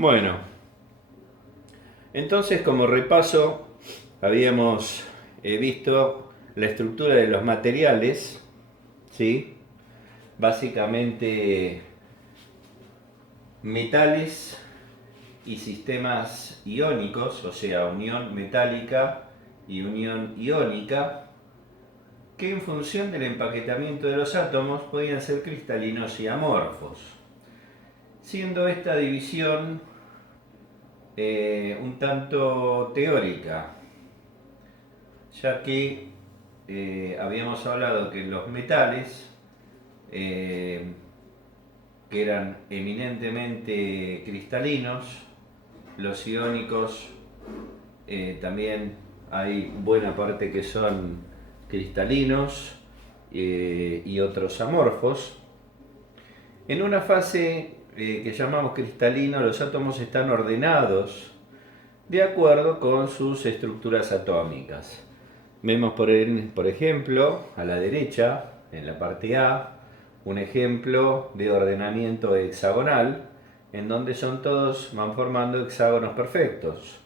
Bueno, entonces como repaso habíamos visto la estructura de los materiales, ¿sí? Básicamente metales y sistemas iónicos, o sea, unión metálica y unión iónica, que en función del empaquetamiento de los átomos podían ser cristalinos y amorfos, siendo esta división un tanto teórica, ya que habíamos hablado que los metales, eh, que eran eminentemente cristalinos, los iónicos también hay buena parte que son cristalinos y otros amorfos. En una fase que llamamos cristalino, los átomos están ordenados de acuerdo con sus estructuras atómicas. Vemos por ejemplo a la derecha, en la parte A, un ejemplo de ordenamiento hexagonal, en donde van formando hexágonos perfectos.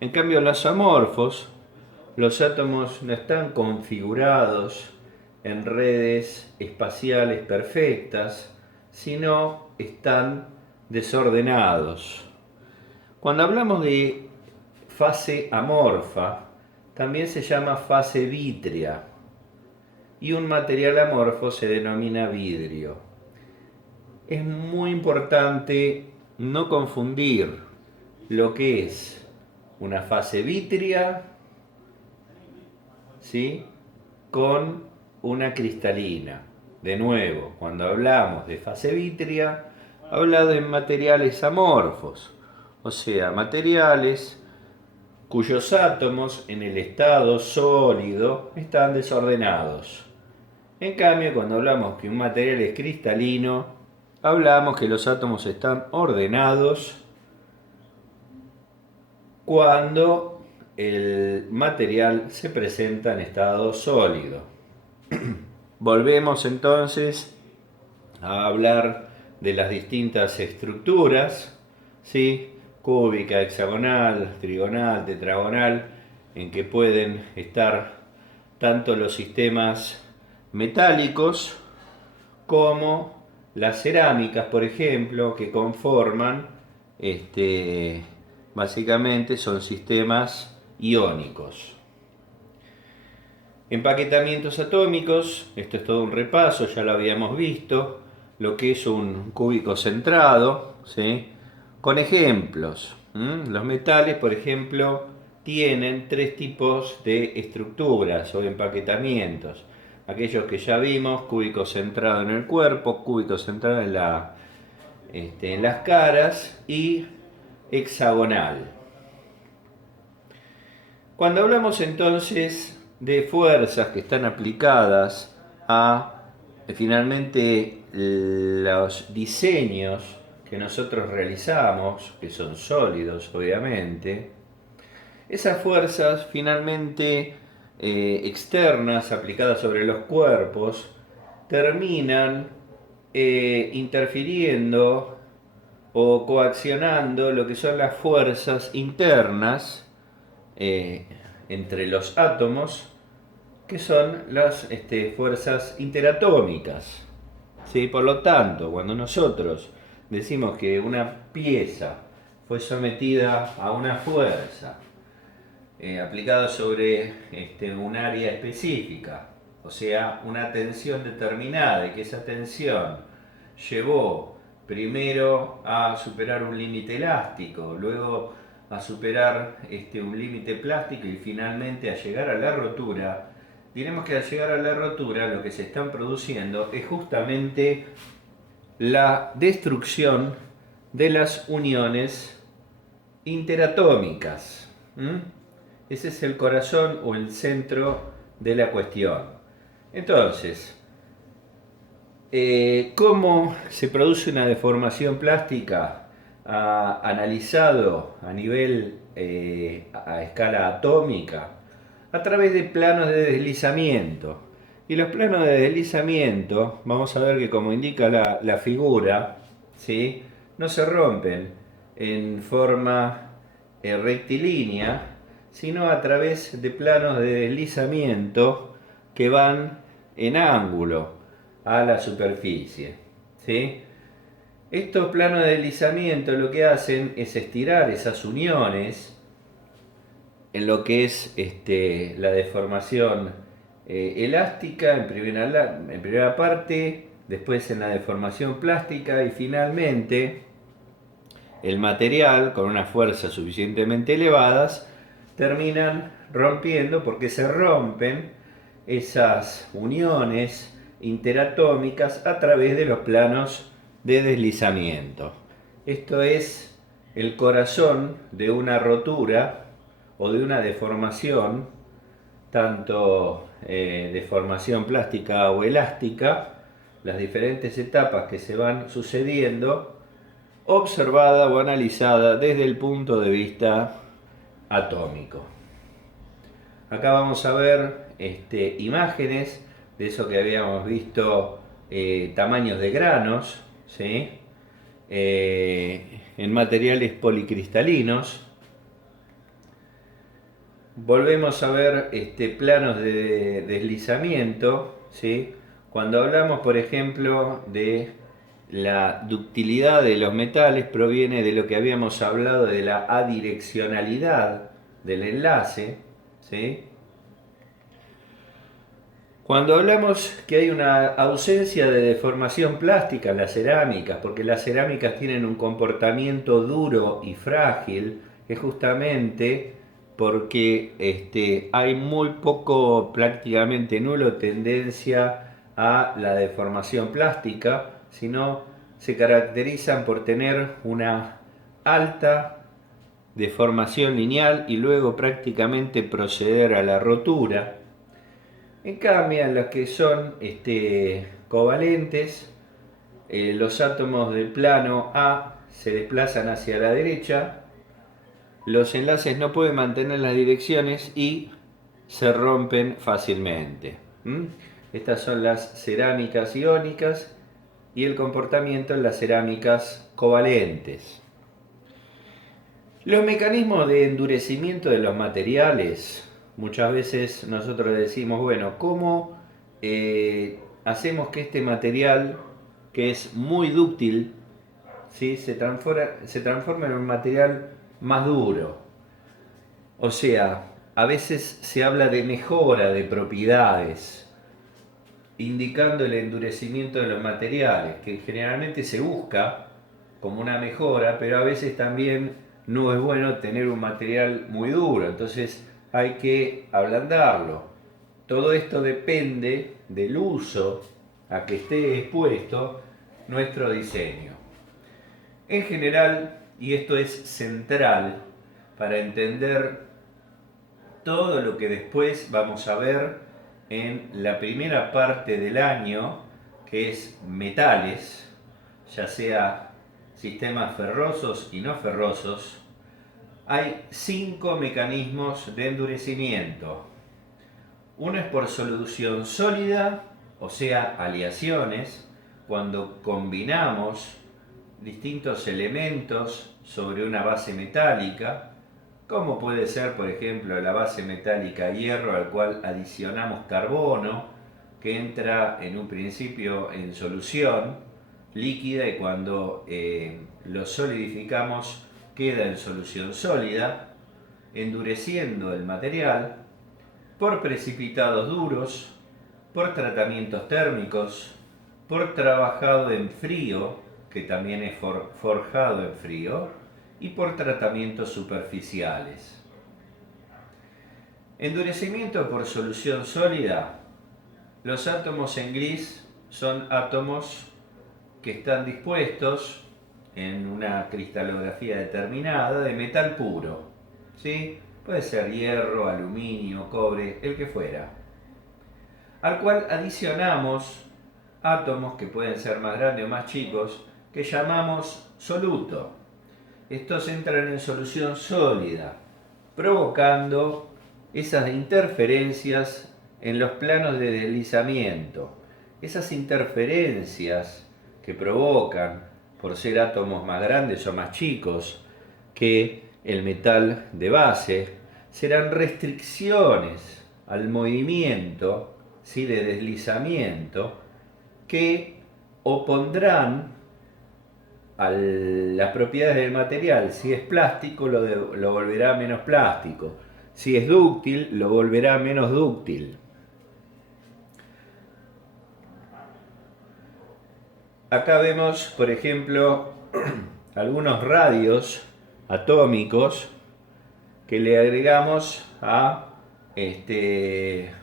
En cambio, los amorfos, los átomos no están configurados en redes espaciales perfectas, sino están desordenados. Cuando hablamos de fase amorfa, también se llama fase vítrea, y un material amorfo se denomina vidrio. Es muy importante no confundir lo que es una fase vítrea, ¿sí?, con una cristalina. De nuevo, cuando hablamos de fase vítrea, hablamos de materiales amorfos, o sea, materiales cuyos átomos en el estado sólido están desordenados. En cambio, cuando hablamos que un material es cristalino, hablamos que los átomos están ordenados cuando el material se presenta en estado sólido. Volvemos entonces a hablar de las distintas estructuras, ¿sí?, cúbica, hexagonal, trigonal, tetragonal, en que pueden estar tanto los sistemas metálicos como las cerámicas, por ejemplo, que conforman, básicamente son sistemas iónicos. Empaquetamientos atómicos, esto es todo un repaso, ya lo habíamos visto, lo que es un cúbico centrado, ¿sí?, con ejemplos. Los metales, por ejemplo, tienen tres tipos de estructuras o empaquetamientos. Aquellos que ya vimos: cúbico centrado en el cuerpo, cúbico centrado en las caras y hexagonal. Cuando hablamos entonces de fuerzas que están aplicadas a finalmente los diseños que nosotros realizamos, que son sólidos obviamente, esas fuerzas finalmente externas aplicadas sobre los cuerpos terminan interfiriendo o coaccionando lo que son las fuerzas internas entre los átomos, que son las fuerzas interatómicas, ¿sí? Por lo tanto, cuando nosotros decimos que una pieza fue sometida a una fuerza aplicada sobre un área específica, o sea, una tensión determinada, y que esa tensión llevó primero a superar un límite elástico, luego a superar un límite plástico y finalmente a llegar a la rotura, diremos que al llegar a la rotura lo que se están produciendo es justamente la destrucción de las uniones interatómicas. Ese es el corazón o el centro de la cuestión. Entonces, ¿cómo se produce una deformación plástica? Analizado a nivel, a escala atómica, a través de planos de deslizamiento. Y los planos de deslizamiento, vamos a ver que, como indica la figura, ¿sí?, no se rompen, en forma rectilínea, sino a través de planos de deslizamiento que van en ángulo a la superficie, ¿sí? Estos planos de deslizamiento lo que hacen es estirar esas uniones en lo que es la deformación elástica en primera parte, después en la deformación plástica y finalmente el material con unas fuerzas suficientemente elevadas terminan rompiendo porque se rompen esas uniones interatómicas a través de los planos de deslizamiento. Esto es el corazón de una rotura o de una deformación, tanto deformación plástica o elástica, las diferentes etapas que se van sucediendo, observada o analizada desde el punto de vista atómico. Acá vamos a ver imágenes de eso que habíamos visto, tamaños de granos, ¿sí? En materiales policristalinos. Volvemos a ver planos de deslizamiento, ¿sí? Cuando hablamos, por ejemplo, de la ductilidad de los metales, proviene de lo que habíamos hablado de la adireccionalidad del enlace, ¿sí? Cuando hablamos que hay una ausencia de deformación plástica en las cerámicas, porque las cerámicas tienen un comportamiento duro y frágil, es justamente porque hay muy poco, prácticamente nulo, tendencia a la deformación plástica, sino se caracterizan por tener una alta deformación lineal y luego prácticamente proceder a la rotura. En cambio, en las que son covalentes, los átomos del plano A se desplazan hacia la derecha, los enlaces no pueden mantener las direcciones y se rompen fácilmente. Estas son las cerámicas iónicas y el comportamiento en las cerámicas covalentes. Los mecanismos de endurecimiento de los materiales, muchas veces nosotros decimos, bueno, ¿cómo hacemos que este material, que es muy dúctil, ¿sí? se transforme en un material más duro? O sea, a veces se habla de mejora de propiedades, indicando el endurecimiento de los materiales, que generalmente se busca como una mejora, pero a veces también no es bueno tener un material muy duro, entonces hay que ablandarlo. Todo esto depende del uso a que esté expuesto nuestro diseño. En general, y esto es central para entender todo lo que después vamos a ver en la primera parte del año, que es metales, ya sea sistemas ferrosos y no ferrosos, hay 5 mecanismos de endurecimiento. Uno es por solución sólida, o sea, aleaciones, cuando combinamos distintos elementos sobre una base metálica, como puede ser, por ejemplo, la base metálica hierro al cual adicionamos carbono, que entra en un principio en solución líquida y cuando lo solidificamos queda en solución sólida, endureciendo el material por precipitados duros, por tratamientos térmicos, por trabajado en frío, que también es forjado en frío, y por tratamientos superficiales. Endurecimiento por solución sólida. Los átomos en gris son átomos que están dispuestos en una cristalografía determinada de metal puro, ¿sí? Puede ser hierro, aluminio, cobre, el que fuera, al cual adicionamos átomos que pueden ser más grandes o más chicos, que llamamos soluto. Estos entran en solución sólida, provocando esas interferencias en los planos de deslizamiento. Esas interferencias que provocan, por ser átomos más grandes o más chicos, que el metal de base. Serán restricciones al movimiento, ¿sí?, de deslizamiento, que opondrán a las propiedades del material. Si es plástico, lo volverá menos plástico. Si es dúctil, lo volverá menos dúctil. Acá vemos, por ejemplo, algunos radios atómicos que le agregamos a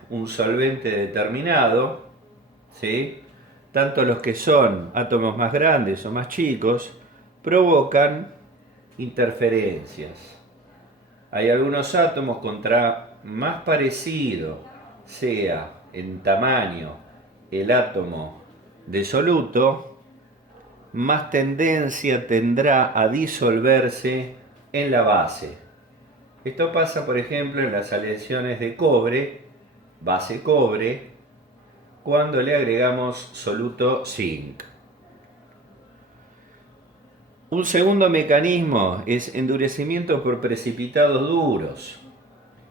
un solvente determinado, ¿sí? Tanto los que son átomos más grandes o más chicos provocan interferencias. Hay algunos átomos, contra más parecido sea en tamaño el átomo de soluto, más tendencia tendrá a disolverse en la base. Esto pasa, por ejemplo, en las aleaciones de cobre, base cobre, cuando le agregamos soluto zinc. Un segundo mecanismo es endurecimiento por precipitados duros.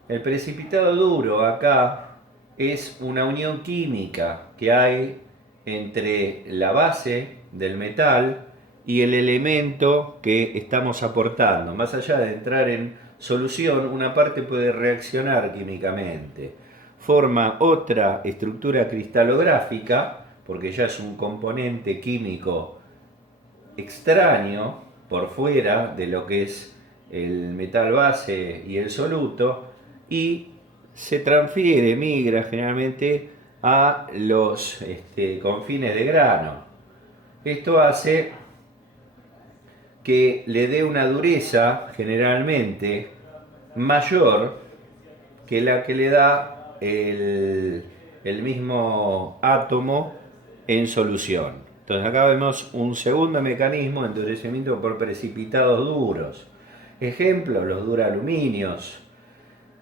El precipitado duro acá es una unión química que hay entre la base del metal y el elemento que estamos aportando. Más allá de entrar en solución, una parte puede reaccionar químicamente. Forma otra estructura cristalográfica, porque ya es un componente químico extraño por fuera de lo que es el metal base y el soluto, y se transfiere, migra generalmente a los confines de grano. Esto hace que le dé una dureza generalmente mayor que la que le da el mismo átomo en solución. Entonces acá vemos un segundo mecanismo de endurecimiento por precipitados duros. Ejemplo, los duraluminios.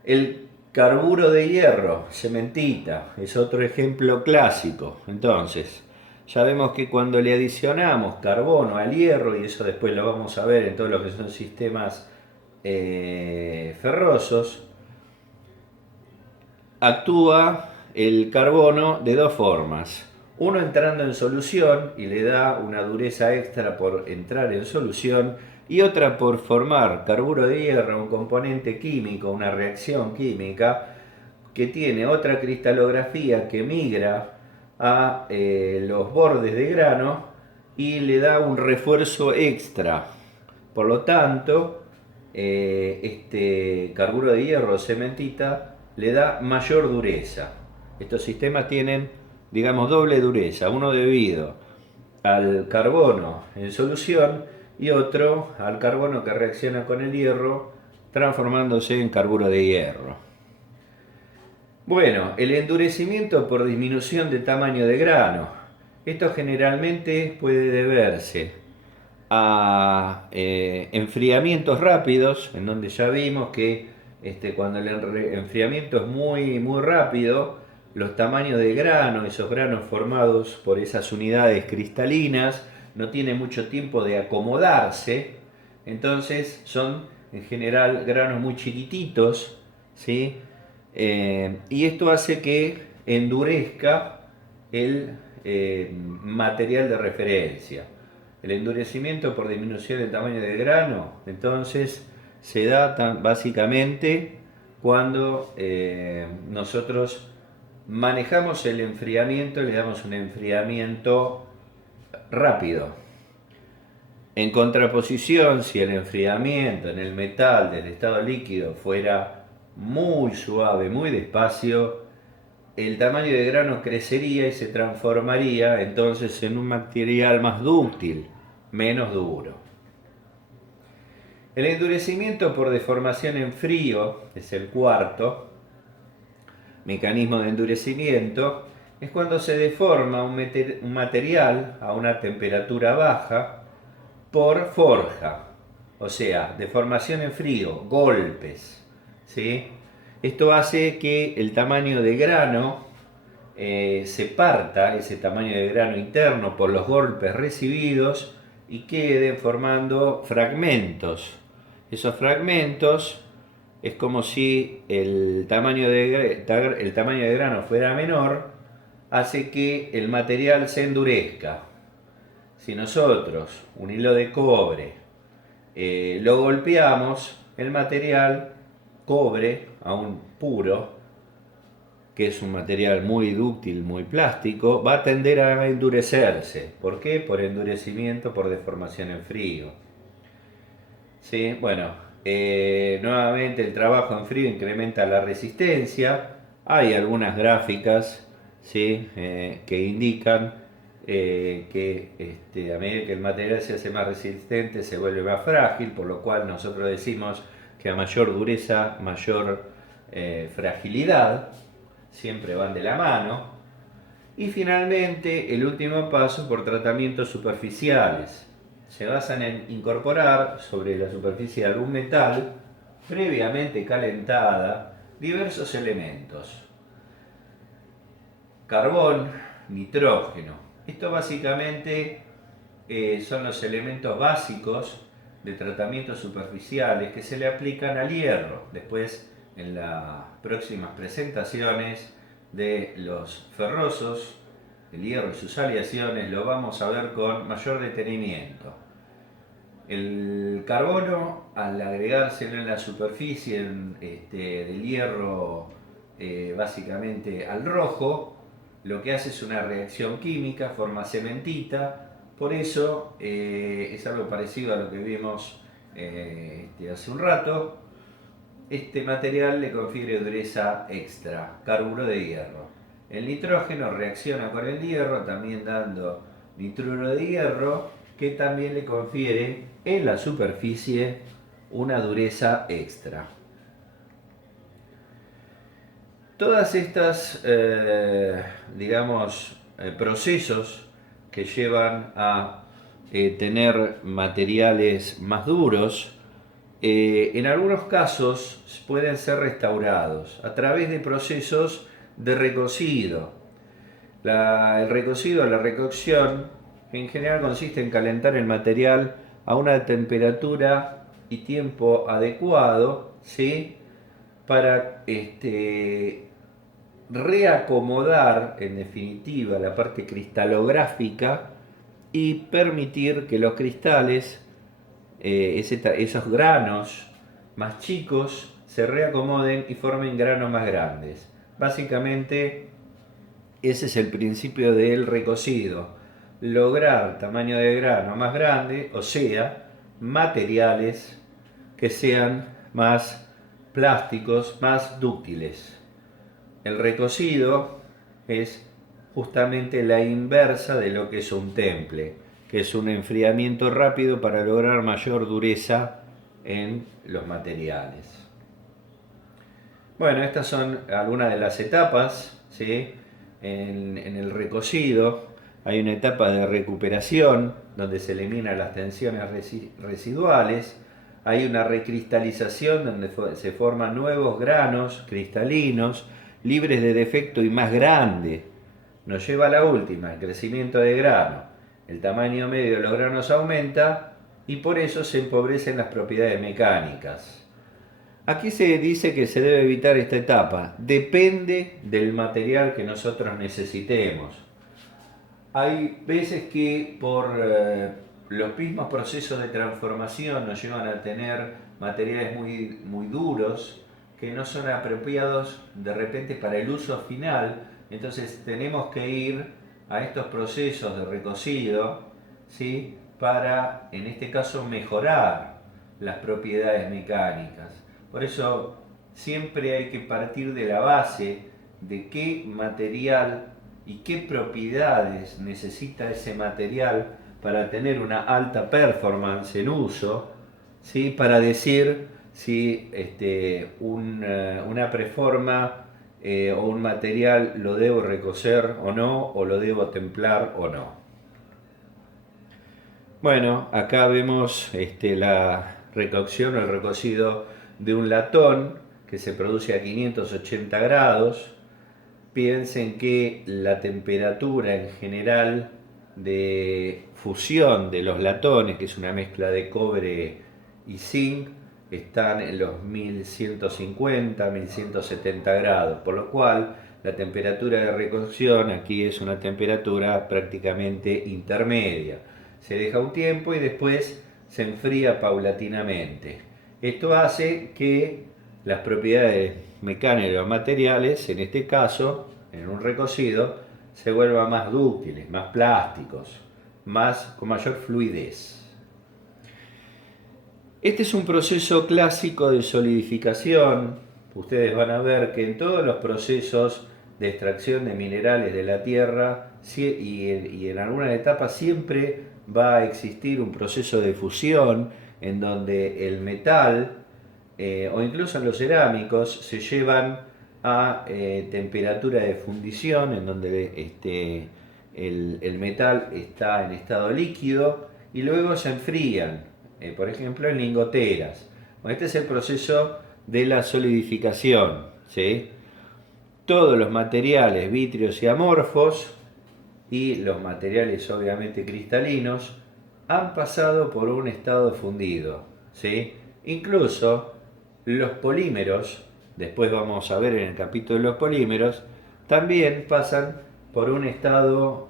El carburo de hierro, cementita, es otro ejemplo clásico. Entonces, ya vemos que cuando le adicionamos carbono al hierro, y eso después lo vamos a ver en todo lo que son sistemas ferrosos, actúa el carbono de dos formas. Uno, entrando en solución y le da una dureza extra por entrar en solución, y otra por formar carburo de hierro, un componente químico, una reacción química que tiene otra cristalografía que migra a los bordes de grano y le da un refuerzo extra. Por lo tanto, este carburo de hierro, cementita, le da mayor dureza. Estos sistemas tienen, digamos, doble dureza, uno debido al carbono en solución y otro al carbono que reacciona con el hierro transformándose en carburo de hierro. Bueno, el endurecimiento por disminución de tamaño de grano. Esto generalmente puede deberse a enfriamientos rápidos, en donde ya vimos que cuando el enfriamiento es muy, muy rápido, los tamaños de grano, esos granos formados por esas unidades cristalinas, no tienen mucho tiempo de acomodarse, entonces son en general granos muy chiquititos, ¿sí? Y esto hace que endurezca el material de referencia. El endurecimiento por disminución del tamaño del grano, entonces, se da básicamente cuando nosotros manejamos el enfriamiento, le damos un enfriamiento rápido. En contraposición, si el enfriamiento en el metal del estado líquido fuera muy suave, muy despacio, el tamaño de grano crecería y se transformaría entonces en un material más dúctil, menos duro. El endurecimiento por deformación en frío es el cuarto mecanismo de endurecimiento. Es cuando se deforma un material a una temperatura baja por forja, o sea, deformación en frío, golpes, ¿sí? Esto hace que el tamaño de grano se parta, ese tamaño de grano interno, por los golpes recibidos y queden formando fragmentos. Esos fragmentos es como si el tamaño de grano fuera menor, hace que el material se endurezca. Si nosotros un hilo de cobre lo golpeamos, el material cobre, aún puro, que es un material muy dúctil, muy plástico, va a tender a endurecerse. ¿Por qué? Por endurecimiento, por deformación en frío. ¿Sí? Bueno, nuevamente el trabajo en frío incrementa la resistencia. Hay algunas gráficas, ¿sí? Que indican que a medida que el material se hace más resistente se vuelve más frágil, por lo cual nosotros decimos que a mayor dureza, mayor fragilidad, siempre van de la mano. Y finalmente, el último paso por tratamientos superficiales. Se basan en incorporar sobre la superficie de algún metal previamente calentada diversos elementos. Carbón, nitrógeno. Esto básicamente son los elementos básicos de tratamientos superficiales que se le aplican al hierro. Después, en las próximas presentaciones de los ferrosos, el hierro y sus aleaciones, lo vamos a ver con mayor detenimiento. El carbono, al agregárselo en la superficie del hierro, básicamente al rojo, lo que hace es una reacción química, forma cementita. Por eso es algo parecido a lo que vimos hace un rato. Este material le confiere dureza extra, carburo de hierro. El nitrógeno reacciona con el hierro, también dando nitruro de hierro, que también le confiere en la superficie una dureza extra. Todas estas, procesos que llevan a tener materiales más duros, en algunos casos pueden ser restaurados a través de procesos de recocido. El recocido, la recocción, en general consiste en calentar el material a una temperatura y tiempo adecuado, ¿sí? Para reacomodar, en definitiva, la parte cristalográfica y permitir que los cristales, esos granos más chicos, se reacomoden y formen granos más grandes. Básicamente, ese es el principio del recocido. Lograr tamaño de grano más grande, o sea, materiales que sean más plásticos, más dúctiles. El recocido es justamente la inversa de lo que es un temple, que es un enfriamiento rápido para lograr mayor dureza en los materiales. Bueno, estas son algunas de las etapas, ¿sí? En el recocido hay una etapa de recuperación donde se eliminan las tensiones residuales, hay una recristalización donde se forman nuevos granos cristalinos libres de defecto y más grandes. Nos lleva a la última, el crecimiento de grano. El tamaño medio de los granos aumenta y por eso se empobrecen las propiedades mecánicas. Aquí se dice que se debe evitar esta etapa. Depende del material que nosotros necesitemos. Hay veces que por los mismos procesos de transformación nos llevan a tener materiales muy duros que no son apropiados de repente para el uso final. Entonces tenemos que ir a estos procesos de recocido, ¿sí? Para, en este caso, mejorar las propiedades mecánicas. Por eso siempre hay que partir de la base de qué material y qué propiedades necesita ese material para tener una alta performance en uso, ¿sí? Para decir si una preforma o un material lo debo recocer o no, o lo debo templar o no. Bueno, acá vemos la recocción o el recocido de un latón que se produce a 580 grados. Piensen que la temperatura en general de fusión de los latones, que es una mezcla de cobre y zinc, están en los 1150, 1170 grados, por lo cual la temperatura de recocción aquí es una temperatura prácticamente intermedia. Se deja un tiempo y después se enfría paulatinamente. Esto hace que las propiedades mecánicas de los materiales, en este caso, en un recocido, se vuelvan más dúctiles, más plásticos, con mayor fluidez. Este es un proceso clásico de solidificación. Ustedes van a ver que en todos los procesos de extracción de minerales de la tierra y en algunas etapas siempre va a existir un proceso de fusión en donde el metal o incluso en los cerámicos se llevan a temperatura de fundición en donde el metal está en estado líquido y luego se enfrían, por ejemplo en lingoteras. Bueno, este es el proceso de la solidificación, ¿sí? Todos los materiales vítreos y amorfos y los materiales obviamente cristalinos han pasado por un estado fundido, ¿sí? Incluso los polímeros, después vamos a ver en el capítulo de los polímeros, también pasan por un estado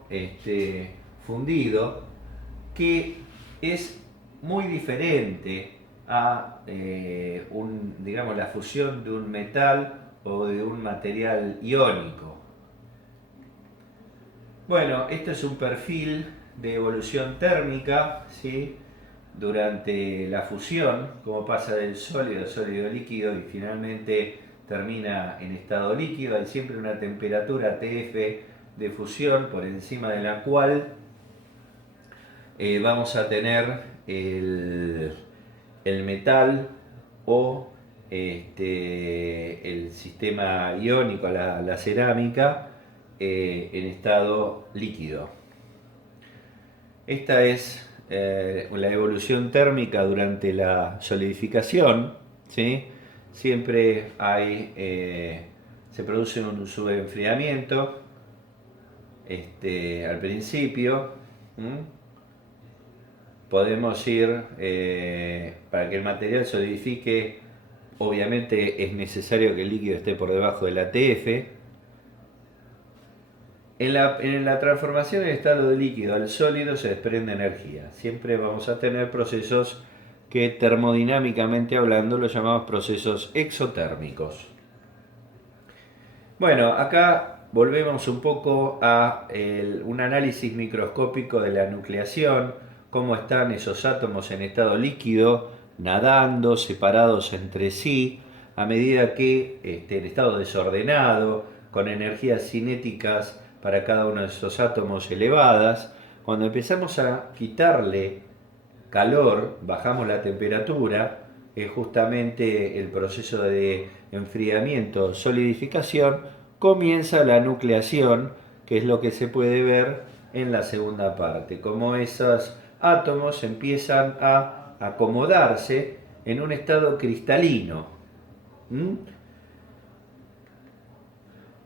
fundido que es muy diferente a digamos, la fusión de un metal o de un material iónico. Bueno, esto es un perfil de evolución térmica, ¿sí? Durante la fusión, como pasa del sólido, sólido, líquido y finalmente termina en estado líquido. Hay siempre una temperatura TF de fusión por encima de la cual vamos a tener el metal o el sistema iónico, la cerámica, en estado líquido. Esta es la evolución térmica durante la solidificación, ¿sí? Siempre se produce un subenfriamiento al principio. Podemos ir, para que el material solidifique, obviamente es necesario que el líquido esté por debajo del ATF. En la transformación del estado de líquido al sólido se desprende energía. Siempre vamos a tener procesos que termodinámicamente hablando los llamamos procesos exotérmicos. Bueno, acá volvemos un poco a un análisis microscópico de la nucleación, cómo están esos átomos en estado líquido, nadando, separados entre sí, a medida que en estado desordenado, con energías cinéticas para cada uno de esos átomos elevadas. Cuando empezamos a quitarle calor, bajamos la temperatura, es justamente el proceso de enfriamiento, solidificación, comienza la nucleación, que es lo que se puede ver en la segunda parte, como esos átomos empiezan a acomodarse en un estado cristalino.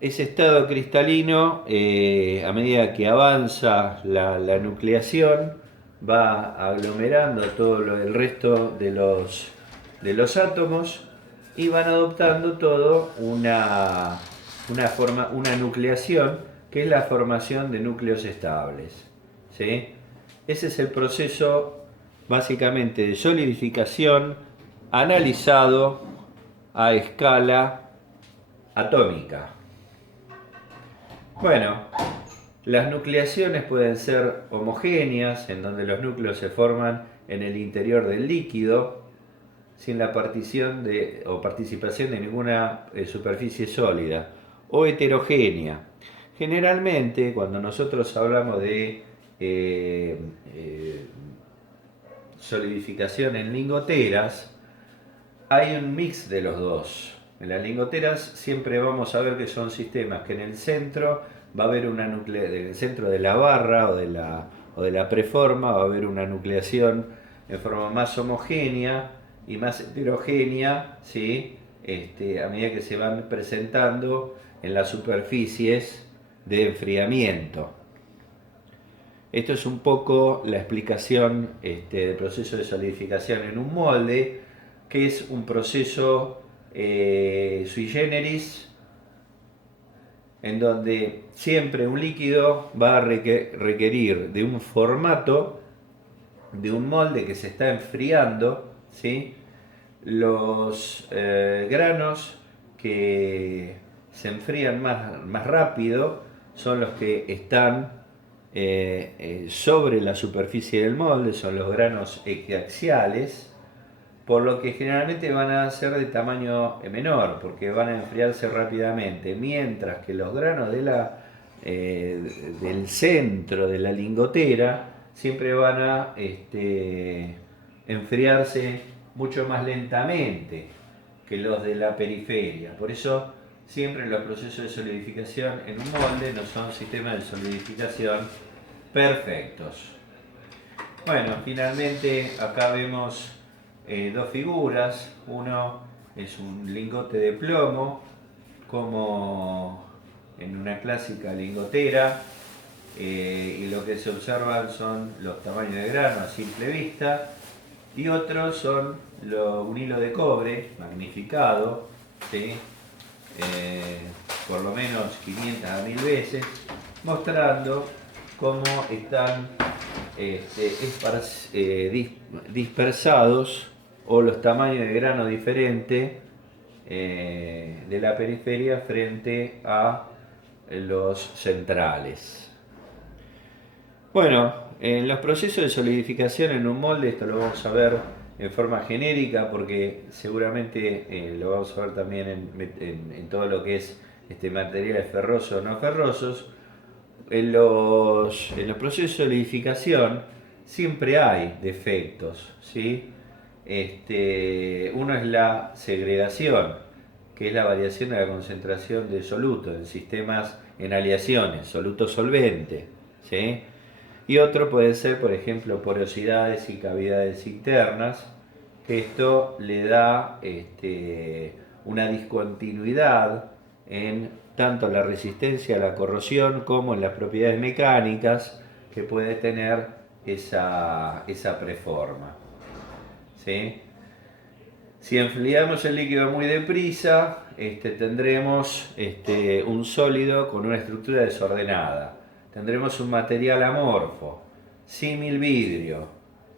Ese estado cristalino, a medida que avanza la nucleación, va aglomerando todo el resto de los átomos y van adoptando todo una nucleación que es la formación de núcleos estables, ¿sí? Ese es el proceso básicamente de solidificación analizado a escala atómica. Bueno, las nucleaciones pueden ser homogéneas, en donde los núcleos se forman en el interior del líquido, sin la participación de ninguna superficie sólida, o heterogénea. Generalmente, cuando nosotros hablamos de solidificación en lingoteras, hay un mix de los dos. En las lingoteras siempre vamos a ver que son sistemas que en el centro va a haber en el centro de la barra o de la preforma va a haber una nucleación en forma más homogénea y más heterogénea, ¿sí? A medida que se van presentando en las superficies de enfriamiento. Esto es un poco la explicación del proceso de solidificación en un molde, que es un proceso sui generis, en donde siempre un líquido va a requerir de un formato, de un molde que se está enfriando, ¿sí? Los granos que se enfrían más rápido son los que están sobre la superficie del molde, son los granos equiaxiales, por lo que generalmente van a ser de tamaño menor, porque van a enfriarse rápidamente, mientras que los granos del centro de la lingotera siempre van a enfriarse mucho más lentamente que los de la periferia. Por eso siempre los procesos de solidificación en un molde no son sistemas de solidificación perfectos. Bueno, finalmente acá vemos dos figuras. Uno es un lingote de plomo, como en una clásica lingotera, y lo que se observan son los tamaños de grano a simple vista, y otros son un hilo de cobre magnificado, ¿sí? Por lo menos 500 a 1000 veces, mostrando cómo están dispersados, o los tamaños de grano diferentes de la periferia frente a los centrales. Bueno, en los procesos de solidificación en un molde, esto lo vamos a ver en forma genérica, porque seguramente lo vamos a ver también en todo lo que es materiales ferrosos o no ferrosos. En los procesos de solidificación siempre hay defectos, ¿sí? Uno es la segregación, que es la variación de la concentración de solutos en sistemas en aleaciones, soluto solvente, ¿sí? Y otro puede ser, por ejemplo, porosidades y cavidades internas, que esto le da una discontinuidad en tanto la resistencia a la corrosión como en las propiedades mecánicas que puede tener esa preforma, ¿sí? Si enfriamos el líquido muy deprisa, tendremos un sólido con una estructura desordenada. Tendremos un material amorfo, símil vidrio.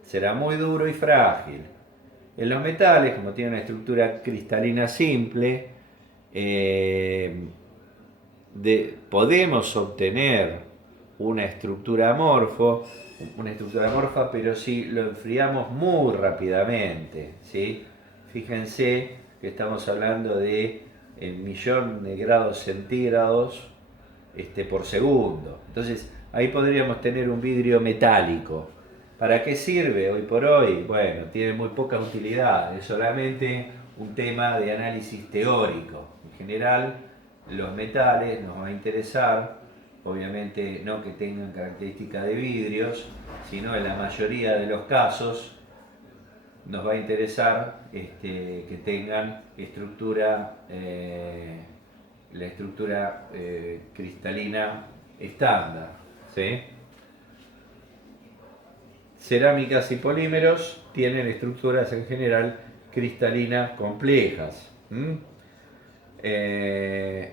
Será muy duro y frágil. En los metales, como tiene una estructura cristalina simple, podemos obtener una estructura amorfa, pero si lo enfriamos muy rápidamente, ¿sí? Fíjense que estamos hablando de 1.000.000 de grados centígrados por segundo. Entonces ahí podríamos tener un vidrio metálico. ¿Para qué sirve hoy por hoy? Bueno, tiene muy poca utilidad, es solamente un tema de análisis teórico. En general, los metales nos va a interesar, obviamente no que tengan características de vidrios, sino en la mayoría de los casos nos va a interesar que tengan la estructura cristalina estándar, ¿sí? Cerámicas y polímeros tienen estructuras en general cristalinas complejas.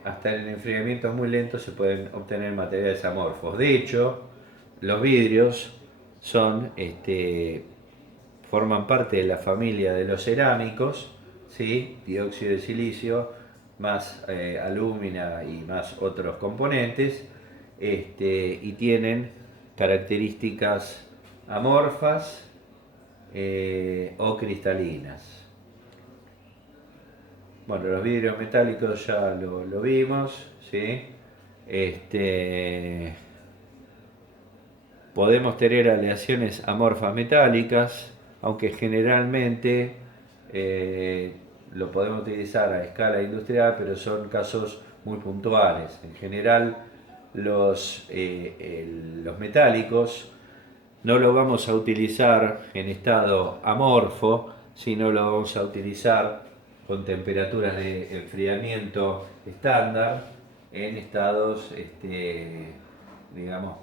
Hasta en enfriamientos muy lentos se pueden obtener materiales amorfos. De hecho, los vidrios forman parte de la familia de los cerámicos, ¿sí? Dióxido de silicio, más alúmina y más otros componentes, y tienen características amorfas o cristalinas. Bueno, los vidrios metálicos ya lo vimos, ¿sí? Podemos tener aleaciones amorfas metálicas, aunque generalmente lo podemos utilizar a escala industrial, pero son casos muy puntuales. En general, los metálicos no lo vamos a utilizar en estado amorfo, sino lo vamos a utilizar con temperaturas de enfriamiento estándar en estados, digamos,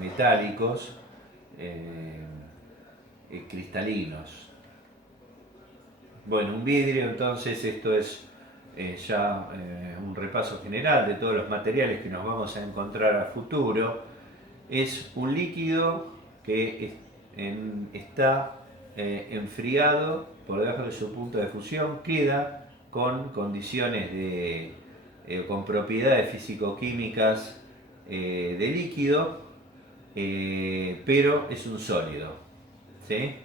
metálicos, cristalinos. Bueno, un vidrio, entonces esto es ya un repaso general de todos los materiales que nos vamos a encontrar a futuro. Es un líquido que está enfriado por debajo de su punto de fusión, queda con condiciones con propiedades físico-químicas de líquido, pero es un sólido. ¿Sí?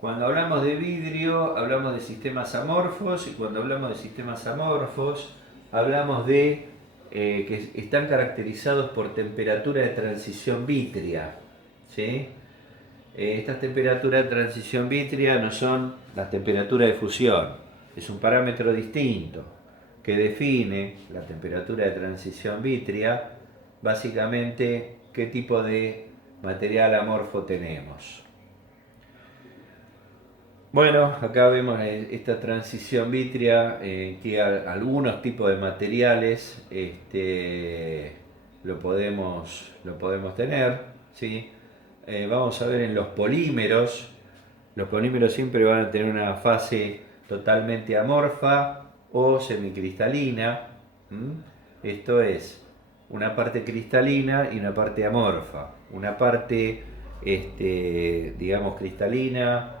Cuando hablamos de vidrio, hablamos de sistemas amorfos, y cuando hablamos de sistemas amorfos, hablamos de que están caracterizados por temperatura de transición vítrea. ¿Sí? Estas temperaturas de transición vítrea no son las temperaturas de fusión, es un parámetro distinto que define la temperatura de transición vítrea, básicamente qué tipo de material amorfo tenemos. Bueno, acá vemos esta transición vítrea que algunos tipos de materiales lo podemos tener, ¿sí? Vamos a ver en los polímeros. Los polímeros siempre van a tener una fase totalmente amorfa o semicristalina. Esto es una parte cristalina y una parte amorfa. Una parte, digamos, cristalina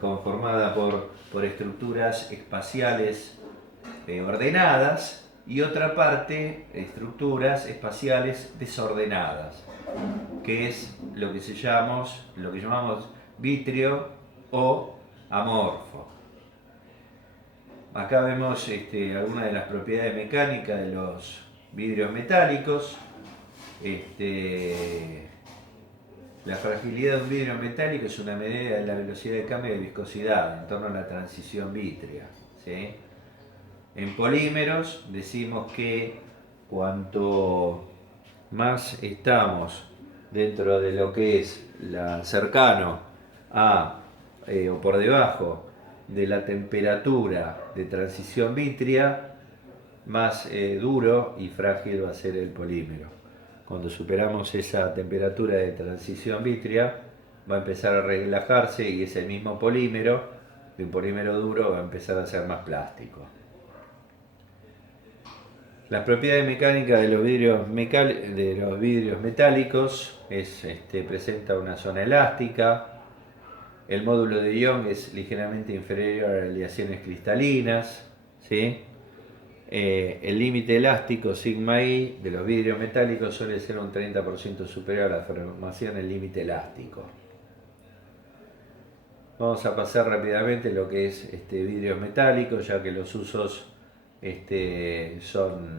conformada por estructuras espaciales ordenadas, y otra parte estructuras espaciales desordenadas, que es lo que llamamos vitrio o amorfo. Acá vemos algunas de las propiedades mecánicas de los vidrios metálicos. La fragilidad de un vidrio metálico es una medida de la velocidad de cambio de viscosidad en torno a la transición vítrea. ¿Sí? En polímeros decimos que cuanto más estamos dentro de lo que es cercano a o por debajo de la temperatura de transición vítrea, más duro y frágil va a ser el polímero. Cuando superamos esa temperatura de transición vítrea, va a empezar a relajarse y ese mismo polímero, de un polímero duro, va a empezar a ser más plástico. Las propiedades mecánicas de los vidrios metálicos presenta una zona elástica. El módulo de Young es ligeramente inferior a las aleaciones cristalinas. ¿Sí? El límite elástico sigma I de los vidrios metálicos suele ser un 30% superior a la formación del límite elástico. Vamos a pasar rápidamente lo que es vidrios metálicos, ya que los usos son